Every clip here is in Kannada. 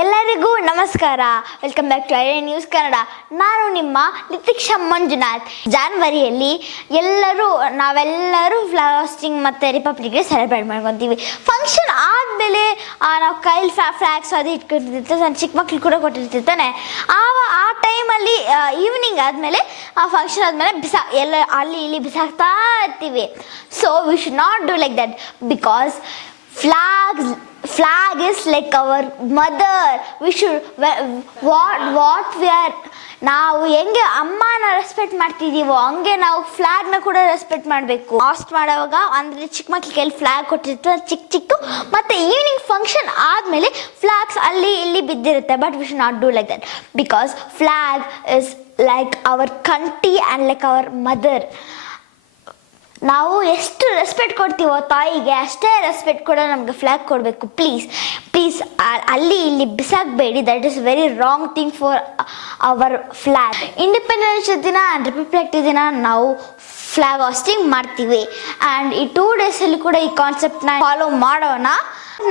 ಎಲ್ಲರಿಗೂ ನಮಸ್ಕಾರ. Welcome back to Idea News Kannada. ನಾನು ನಿಮ್ಮ ನಿತೀಕ್ಷಾ ಮಂಜುನಾಥ್. ಜಾನ್ವರಿಯಲ್ಲಿ ನಾವೆಲ್ಲರೂ ಫ್ಲಾಗ್ ಹಾಸ್ಟಿಂಗ್ ಮತ್ತು ರಿಪಬ್ಲಿಕ್ ಡೇ ಸೆಲೆಬ್ರೇಟ್ ಮಾಡ್ಕೊತೀವಿ. ಫಂಕ್ಷನ್ ಆದಮೇಲೆ ನಾವು ಕೈಲಿ ಫ್ಲಾಗ್ಸ್ ಅದು ಇಟ್ಕೊತಿರ್ತೀವಿ, ನನ್ನ ಚಿಕ್ಕ ಮಕ್ಳು ಕೂಡ ಕೊಟ್ಟಿರ್ತಿರ್ತಾನೆ. ಆ ಟೈಮಲ್ಲಿ ಈವ್ನಿಂಗ್ ಆದಮೇಲೆ ಫಂಕ್ಷನ್ ಆದಮೇಲೆ ಎಲ್ಲ ಅಲ್ಲಿ ಇಲ್ಲಿ ಬಿಸಾಕ್ತಾ ಇರ್ತೀವಿ. So we should not do like that because flag is like our mother. We should what we are ನಾವು ಹೆಂಗೆ ಅಮ್ಮನ ರೆಸ್ಪೆಕ್ಟ್ ಮಾಡ್ತಿದ್ದೀವೋ ಹಂಗೆ ನಾವು ಫ್ಲಾಗ್ನ ಕೂಡ ರೆಸ್ಪೆಕ್ಟ್ ಮಾಡಬೇಕು. ಹಾಸ್ಟ್ ಮಾಡುವಾಗ ಅಂದರೆ ಚಿಕ್ಕ ಮಕ್ಳ ಕೈಲಿ ಫ್ಲಾಗ್ ಕೊಟ್ಟಿರ್ತಾರೆ ಚಿಕ್ಕ ಮತ್ತು ಈವ್ನಿಂಗ್ ಫಂಕ್ಷನ್ ಆದಮೇಲೆ ಫ್ಲಾಗ್ಸ್ ಅಲ್ಲಿ ಇಲ್ಲಿ ಬಿದ್ದಿರುತ್ತೆ. But we should not do like that because flag is like our country and like our mother. ನಾವು ಎಷ್ಟು ರೆಸ್ಪೆಕ್ಟ್ ಕೊಡ್ತೀವೋ ತಾಯಿಗೆ ಅಷ್ಟೇ ರೆಸ್ಪೆಕ್ಟ್ ಕೂಡ ನಮಗೆ ಫ್ಲ್ಯಾಗ್ ಕೊಡಬೇಕು. ಪ್ಲೀಸ್ ಅಲ್ಲಿ ಇಲ್ಲಿ ಬಿಸಾಕಬೇಡಿ. That is very wrong thing for our flag. Independence ದಿನ ಆ್ಯಂಡ್ ರಿಪಬ್ಲಿಕ್ ಡೇ ದಿನ ನಾವು ಫ್ಲ್ಯಾಗ್ ಹಾಸ್ಟಿಂಗ್ ಮಾಡ್ತೀವಿ. ಆ್ಯಂಡ್ ಈ 2 ಡೇಸಲ್ಲಿ ಕೂಡ ಈ ಕಾನ್ಸೆಪ್ಟ್ನ ಫಾಲೋ ಮಾಡೋಣ.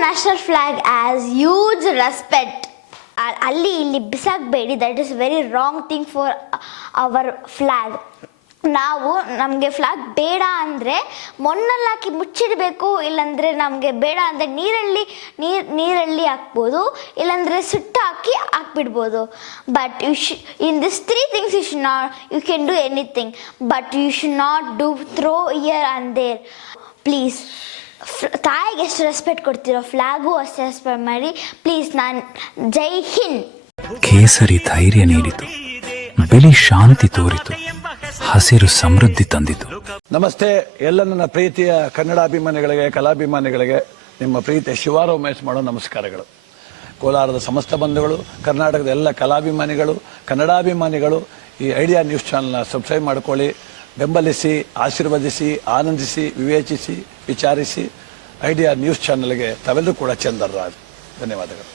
National flag as huge respect. ಅಲ್ಲಿ ಇಲ್ಲಿ ಬಿಸಾಕಬೇಡಿ. That is very wrong thing for our flag. ನಮಗೆ ಫ್ಲಾಗ್ ಬೇಡ ಅಂದರೆ ಮಣ್ಣಲ್ಲಿ ಹಾಕಿ ಮುಚ್ಚಿಡಬೇಕು. ಇಲ್ಲಾಂದರೆ ನಮಗೆ ಬೇಡ ಅಂದರೆ ನೀರಲ್ಲಿ ಹಾಕ್ಬೋದು, ಇಲ್ಲಾಂದರೆ ಸುಟ್ಟು ಹಾಕ್ಬಿಡ್ಬೋದು. But in this 3 things you can do anything, but you should not do throw here and there. Please ತಾಯಿಗೆ ಎಷ್ಟು ರೆಸ್ಪೆಕ್ಟ್ ಕೊಡ್ತೀರೋ ಫ್ಲಾಗೂ ಅಷ್ಟೇ ರೆಸ್ಪೆಕ್ಟ್ ಮಾಡಿ. ಪ್ಲೀಸ್. ನಾನು ಜೈ ಹಿಂದ್. ಕೇಸರಿ ಧೈರ್ಯ ನೀಡಿತು, ಬೆಳಿ ಶಾಂತಿ ತೋರಿತು, ಹಸಿರು ಸಮೃದ್ಧಿ ತಂದಿತು. ನಮಸ್ತೆ ಎಲ್ಲ ನನ್ನ ಪ್ರೀತಿಯ ಕನ್ನಡಾಭಿಮಾನಿಗಳಿಗೆ, ಕಲಾಭಿಮಾನಿಗಳಿಗೆ ನಿಮ್ಮ ಪ್ರೀತಿಯ ಶಿವಾರ ಉಮೇಶ್ ಮಾಡೋ ನಮಸ್ಕಾರಗಳು. ಕೋಲಾರದ ಸಮಸ್ತ ಬಂಧುಗಳು, ಕರ್ನಾಟಕದ ಎಲ್ಲ ಕಲಾಭಿಮಾನಿಗಳು, ಕನ್ನಡಾಭಿಮಾನಿಗಳು ಈ ಐಡಿಯಾ ನ್ಯೂಸ್ ಚಾನಲ್ನ ಸಬ್ಸ್ಕ್ರೈಬ್ ಮಾಡ್ಕೊಳ್ಳಿ, ಬೆಂಬಲಿಸಿ, ಆಶೀರ್ವದಿಸಿ, ಆನಂದಿಸಿ, ವಿವೇಚಿಸಿ, ವಿಚಾರಿಸಿ. ಐಡಿಯಾ ನ್ಯೂಸ್ ಚಾನಲ್ಗೆ ತಾವೆಲ್ಲರೂ ಕೂಡ ಚಂದರ್ರಾಜ್. ಧನ್ಯವಾದಗಳು.